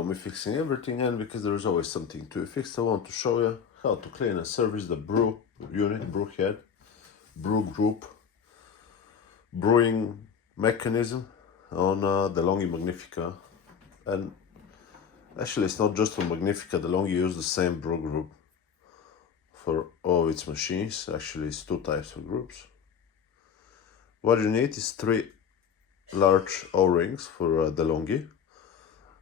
without me fixing everything, and because there is always something to fix, I want to show you how to clean and service the brew unit, brew head, brew group, brewing mechanism on DeLonghi Magnifica. And actually it's not just on Magnifica, DeLonghi use the same brew group for all its machines. Actually it's two types of groups. What you need is 3 large O-rings for DeLonghi.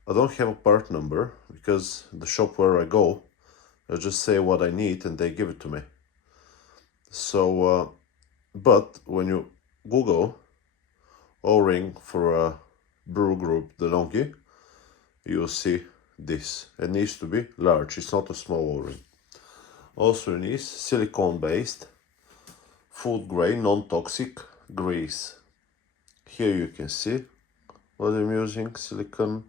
I don't have a part number because the shop where I go, I just say what I need and they give it to me. So, but when you Google O-ring for a brew group DeLonghi, you'll see this. It needs to be large, it's not a small O-ring. Also it needs silicone based, food grade, non-toxic grease. Here you can see what I'm using, silicone,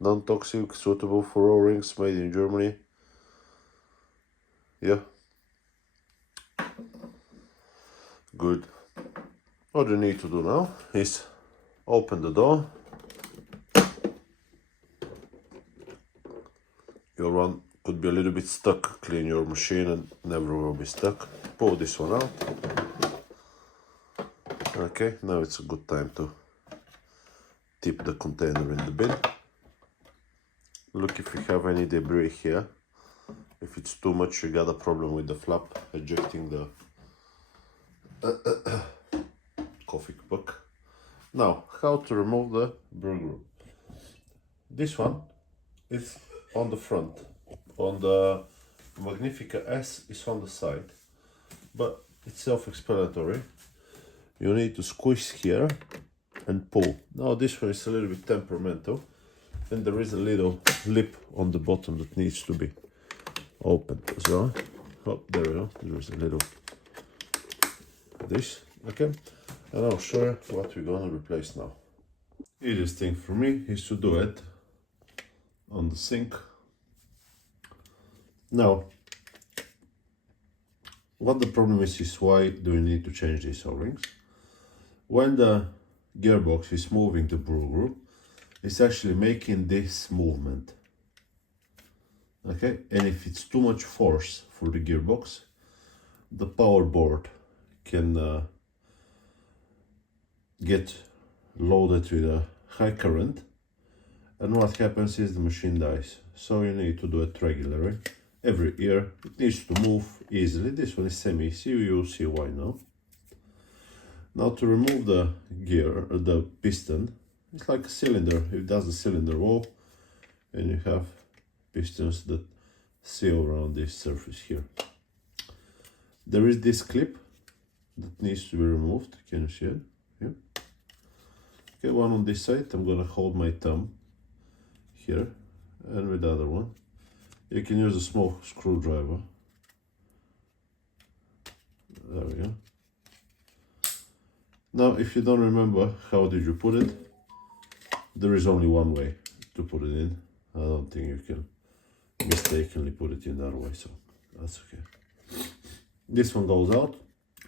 non-toxic, suitable for O-rings, made in Germany. Yeah. Good. What you need to do now is open the door. Your one could be a little bit stuck. Clean your machine and never will be stuck. Pull this one out. Okay, now it's a good time to tip the container in the bin. Look if you have any debris here. If it's too much, you got a problem with the flap ejecting the coffee puck. Now, how to remove the brew group. This one is on the front. On the Magnifica S is on the side, but it's self-explanatory. You need to squeeze here and pull. Now this one is a little bit temperamental, and there is a little lip on the bottom that needs to be opened as well. Oh, there we go. There is a little this. Okay, and I'll show you what we're gonna replace now. Easiest thing for me is to do it on the sink. Now, what the problem is why do we need to change these O-rings? When the gearbox is moving the brew group, it's actually making this movement. Okay, and if it's too much force for the gearbox, the power board can get loaded with a high current, and what happens is the machine dies. So you need to do it regularly. Every year it needs to move easily. This one is semi-easy, you'll see why now. Now to remove the gear, the piston, it's like a cylinder. It does the cylinder wall, and you have pistons that seal around this surface here. There is this clip that needs to be removed. Can you see it? Here. Okay, one on this side. I'm gonna hold my thumb here, and with the other one, you can use a small screwdriver. There we go. Now, if you don't remember how did you put it, there is only one way to put it in. I don't think you can mistakenly put it in the other way, so that's okay. This one goes out.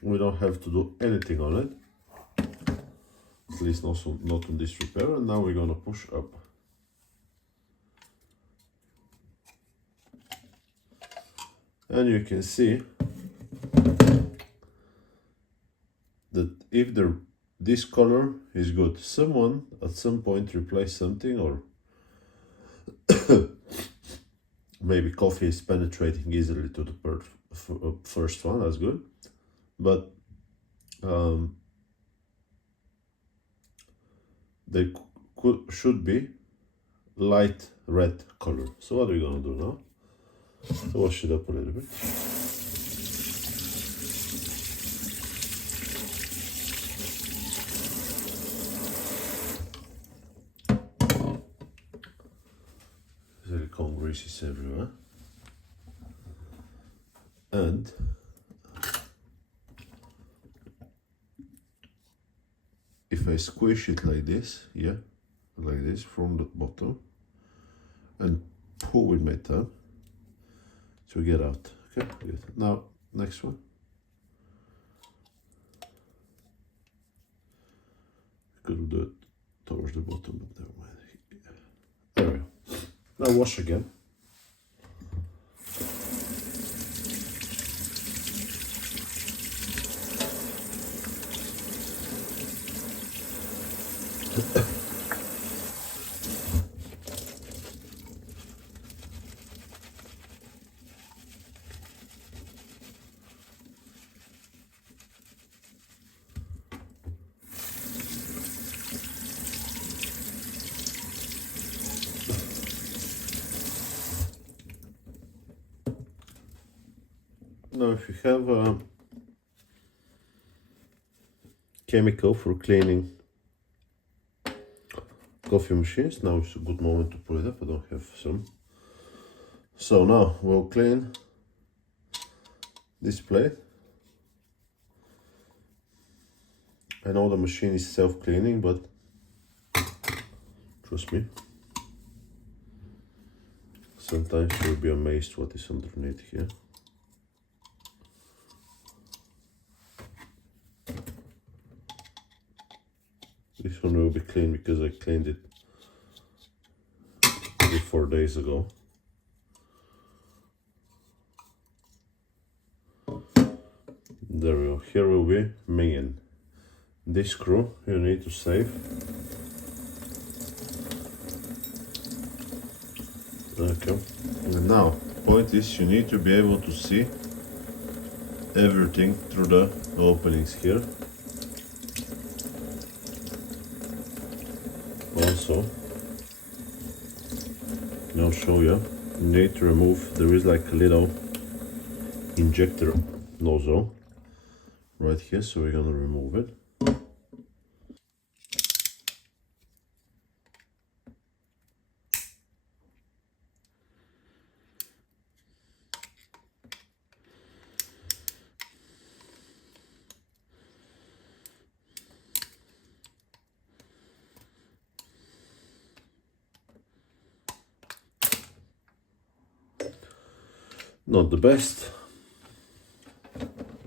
We don't have to do anything on it, at least also not on this repair. And now we're gonna push up. And you can see that if this color is good, someone at some point replaced something, or maybe coffee is penetrating easily to the first one, that's good. But they should be light red color. So what are we gonna do now? So wash it up a little bit. Silicone grease is everywhere. And if I squish it like this, yeah, like this from the bottom, and pull with my thumb to get out. Okay, good. Now next one. Could do it towards the bottom, but never mind. There we go. Now wash again. Now if you have a chemical for cleaning coffee machines, now is a good moment to put it up. I don't have some. So now we'll clean this plate. I know the machine is self-cleaning, but trust me, sometimes you'll be amazed what is underneath here. This one will be clean because I cleaned it 3-4 days ago. There we go. Here will be minging. This screw you need to save. Okay. And now, point is you need to be able to see everything through the openings here. Also, I'll show you. You need to remove. There is like a little injector nozzle right here, so we're gonna remove it. Not the best.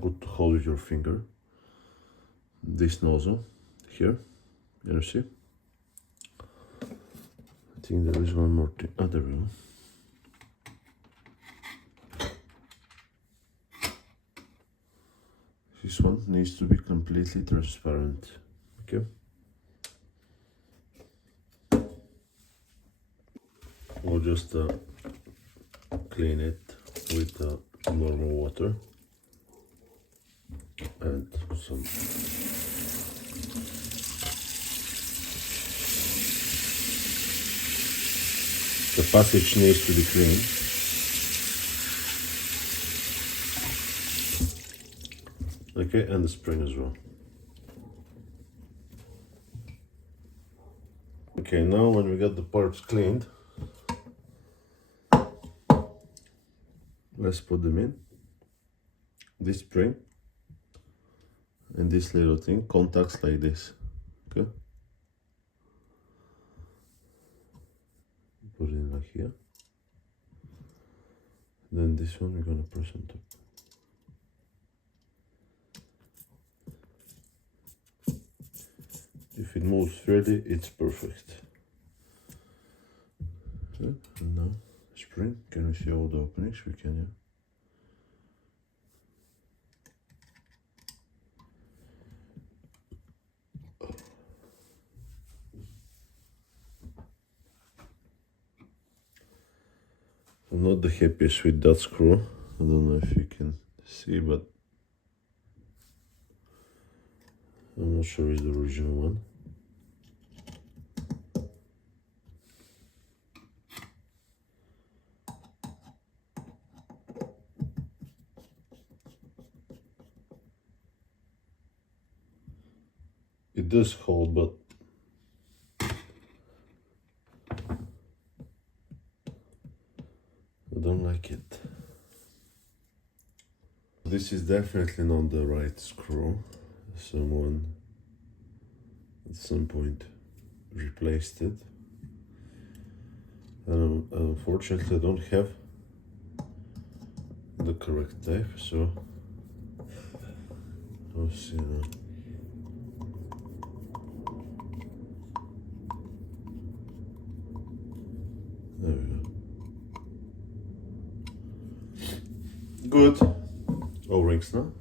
Good to hold with your finger. This nozzle here, you see? I think there is one more thing. Ah, there we go. This one needs to be completely transparent. Okay. We'll just clean it with normal water and some the passage needs to be clean. Okay, and the spring as well. Okay, now when we got the parts cleaned, let's put them in. This spring and this little thing contacts like this. Okay, put it in like here. Then this one we're gonna press on top. If it moves freely, it's perfect. Okay, and now spring. Can we see all the openings? We can, yeah. I'm not the happiest with that screw. I don't know if you can see, but I'm not sure it's the original one. It does hold, but I don't like it. This is definitely not the right screw. Someone at some point replaced it. And unfortunately I don't have the correct type, so I'll see now. There we go. Good. O-rings now.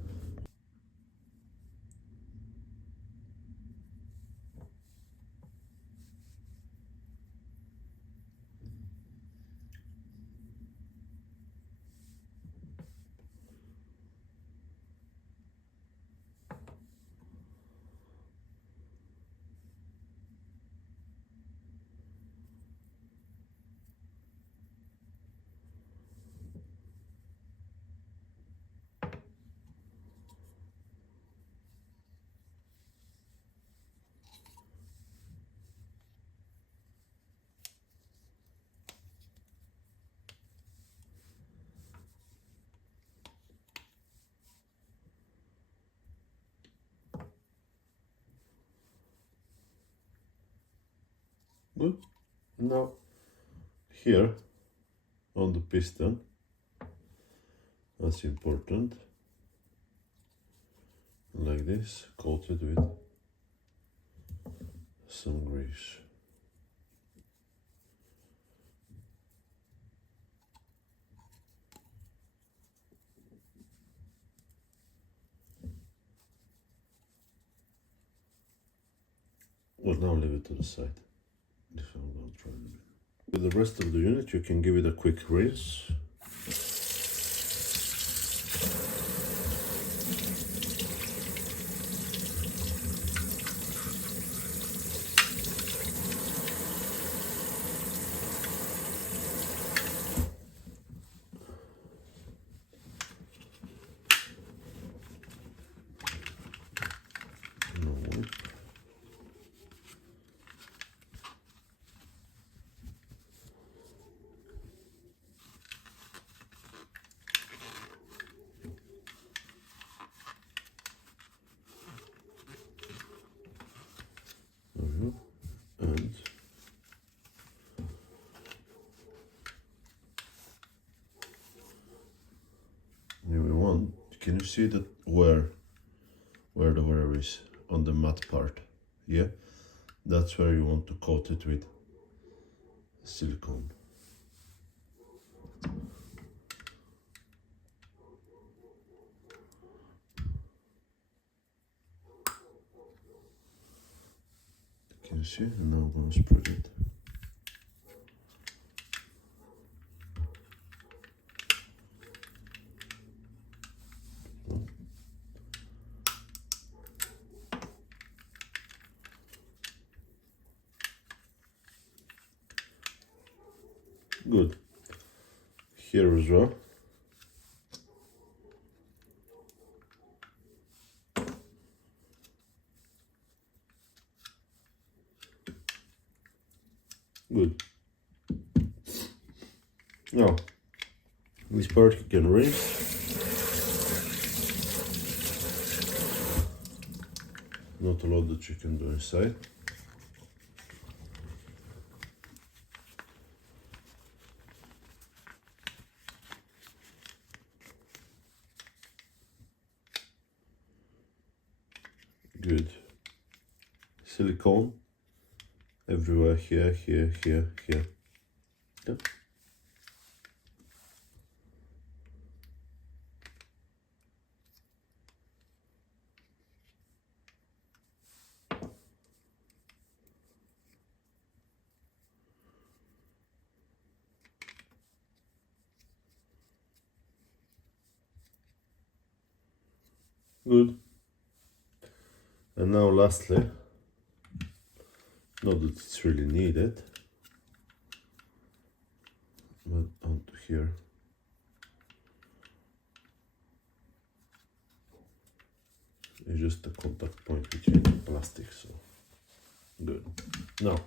Good. Now here on the piston, that's important, like this, coated with some grease. Well, now leave it to the side. This I'm going to try in a minute. With the rest of the unit, you can give it a quick rinse. And here we want, can you see that where the wear is on the matte part? Yeah, that's where you want to coat it with silicone. Can you see? And now I'm going to spread it. Good. Here as well. Good. Now, this part you can rinse. Not a lot that you can do inside. Good. Silicone everywhere, here. Yeah. Good. And now lastly, not that it's really needed, but onto here. It's just a contact point between the plastic, so good. Now,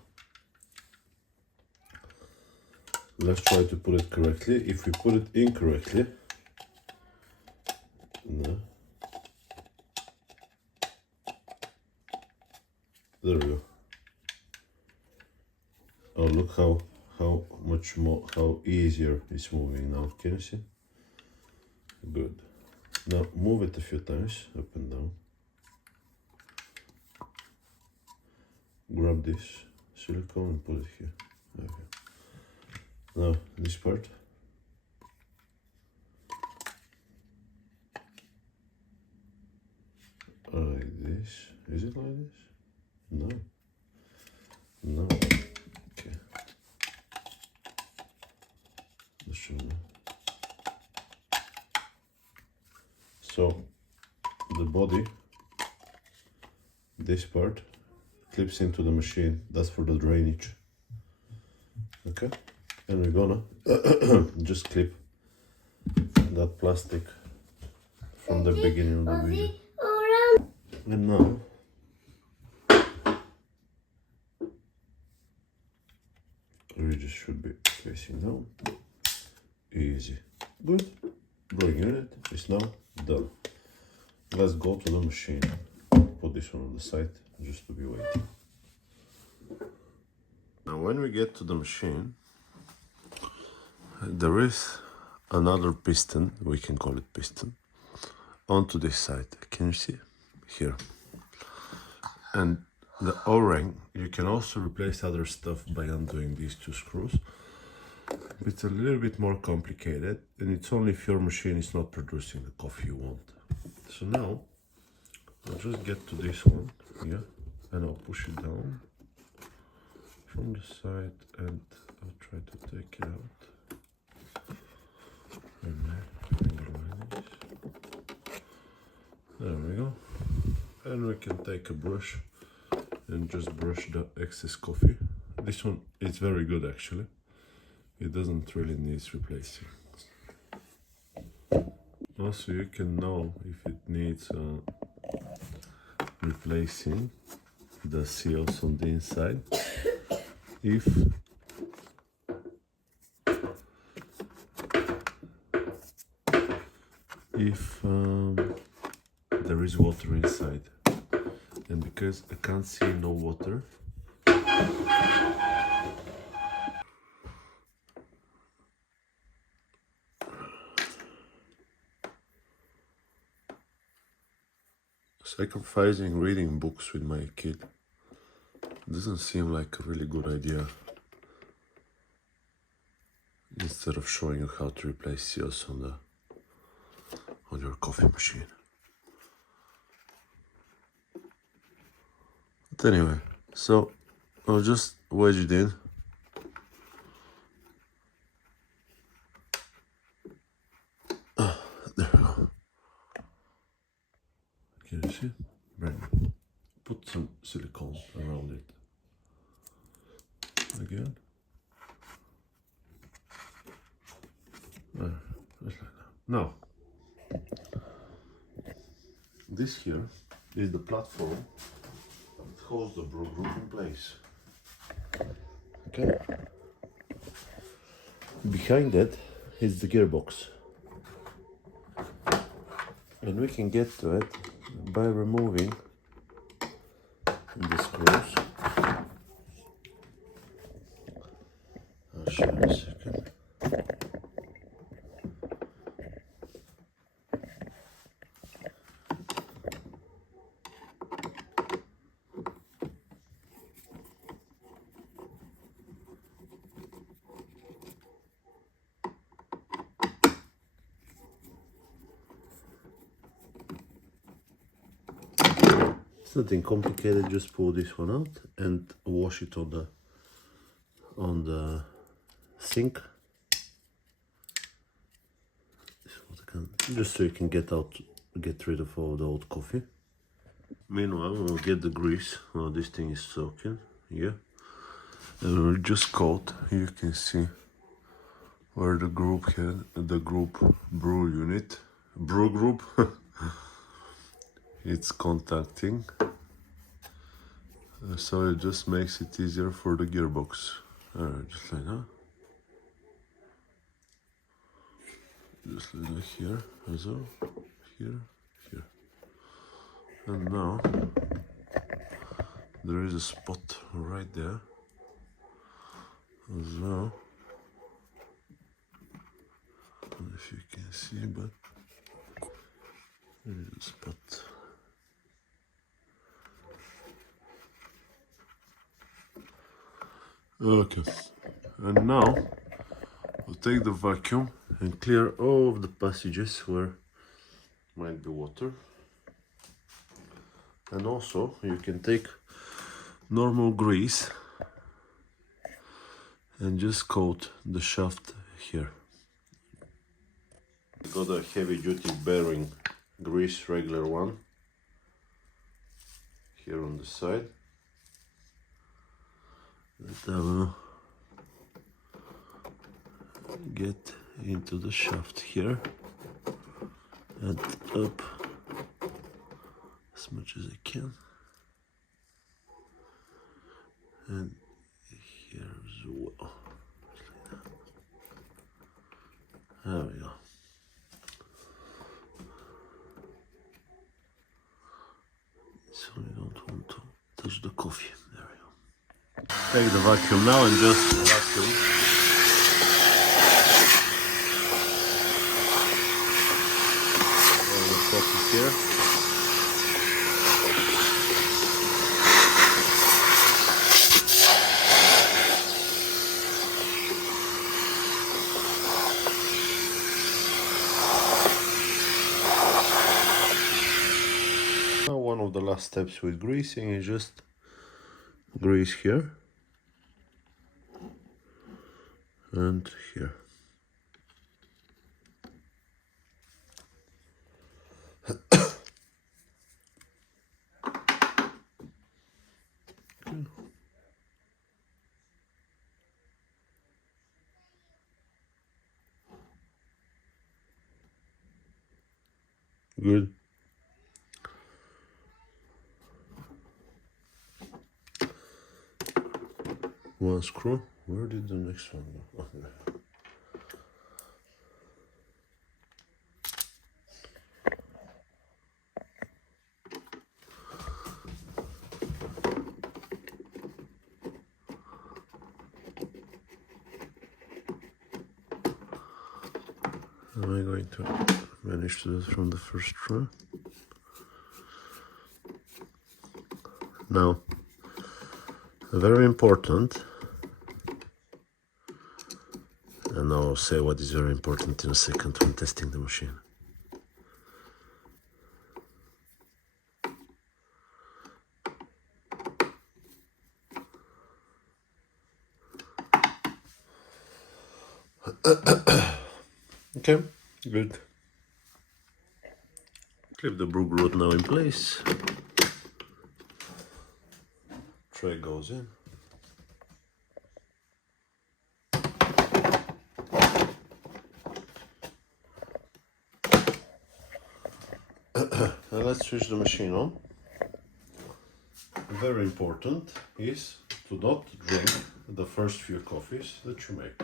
let's try to put it correctly. If we put it incorrectly, no. There we go. Oh, look how much more, how easier it's moving now. Can you see? Good. Now move it a few times, up and down. Grab this silicone and put it here. Okay. Now this part. Like this. Is it like this? No. No. Okay. Let's show you. So the body, this part, clips into the machine. That's for the drainage. Okay. And we're gonna just clip that plastic from the beginning of the video. And now we just should be facing down. Easy. Good. Brewing unit is now done. Let's go to the machine. Put this one on the side just to be waiting. Now when we get to the machine, there is another piston, we can call it piston, onto this side. Can you see? Here. And the O-ring, you can also replace other stuff by undoing these two screws. It's a little bit more complicated, and it's only if your machine is not producing the coffee you want. So now, I'll just get to this one here, and I'll push it down from the side, and I'll try to take it out. And there we go. And we can take a brush and just brush the excess coffee. This one is very good actually. It doesn't really need replacing. Also, you can know if it needs replacing the seals on the inside. If there is water inside, and because I can't see no water, sacrificing reading books with my kid doesn't seem like a really good idea. Instead of showing you how to replace seals on your coffee machine. But anyway, so I'll just wedge it in. There we go. Can you see? Very good. Put some silicone around it. Again. Just like that. Now, this here is the platform that holds the brew group in place. Okay. Behind that is the gearbox. And we can get to it by removing the screws. I'll show you in a second. Nothing complicated, just pull this one out and wash it on the sink. Just so you can get rid of all the old coffee. Meanwhile, we'll get the grease while this thing is soaking. Yeah. And we'll just coat. You can see where the group brew unit, brew group, it's contacting. So it just makes it easier for the gearbox. Just like that. Just like that here as well. Here. And now there is a spot right there as well. I don't know if you can see, but there is a spot. Okay, and now take the vacuum and clear all of the passages where might be water. And also you can take normal grease and just coat the shaft here. I got a heavy duty bearing grease, regular one, here on the side. That I will get into the shaft here and up as much as I can, and here as well. There we go. So we don't want to touch the coffee. There we go. Take the vacuum now and just vacuum. All the coffee here. Now one of the last steps with greasing is just grease here and here. Good. One screw. Where did the next one go? Okay. Am I going to manage to do it from the first try? Now, very important, and I'll say what is very important in a second when testing the machine. Okay, good. Clip the brew root now in place. Tray goes in. And let's switch the machine on. Very important is to not drink the first few coffees that you make.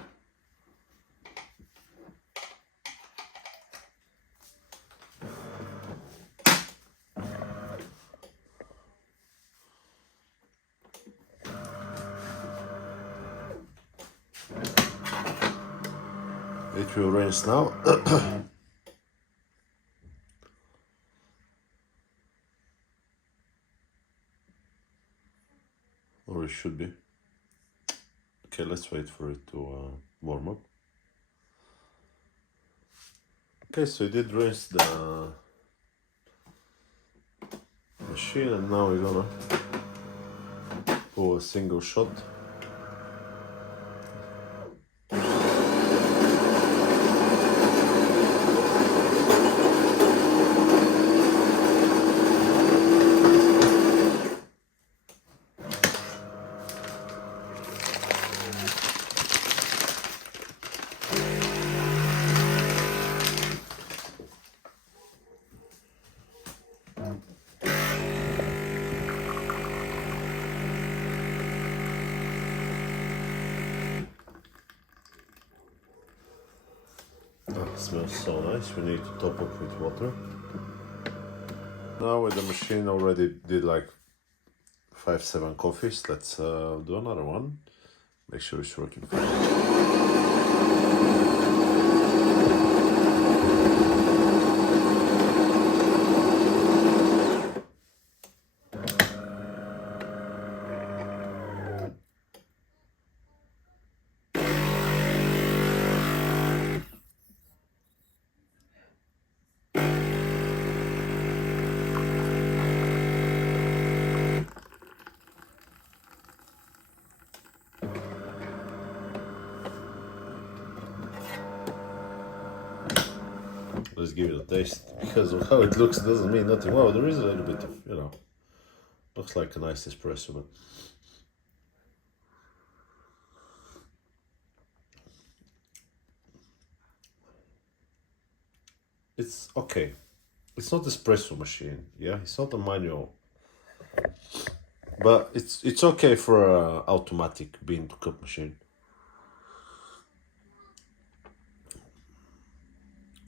It will rinse now. Or it should be. Okay, let's wait for it to warm up. Okay, so it did rinse the machine, and now we're gonna pour a single shot. It smells so nice. We need to top up with water. Now with the machine already did like 5-7 coffees, let's do another one. Make sure it's working fine. Let's give it a taste. Because of how it looks doesn't mean nothing. Wow, there is a little bit of, you know, looks like a nice espresso, but it's okay. It's not espresso machine, yeah. It's not a manual, but it's okay for a automatic bean to cup machine.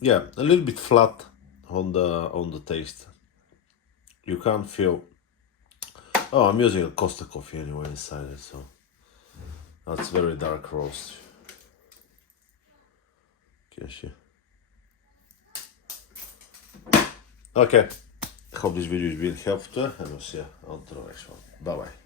Yeah, a little bit flat on the taste. You can't feel. Oh, I'm using a Costa coffee anyway inside it, so that's very dark roast. Okay, hope this video has been helpful and we'll see you on to the next one. Bye bye.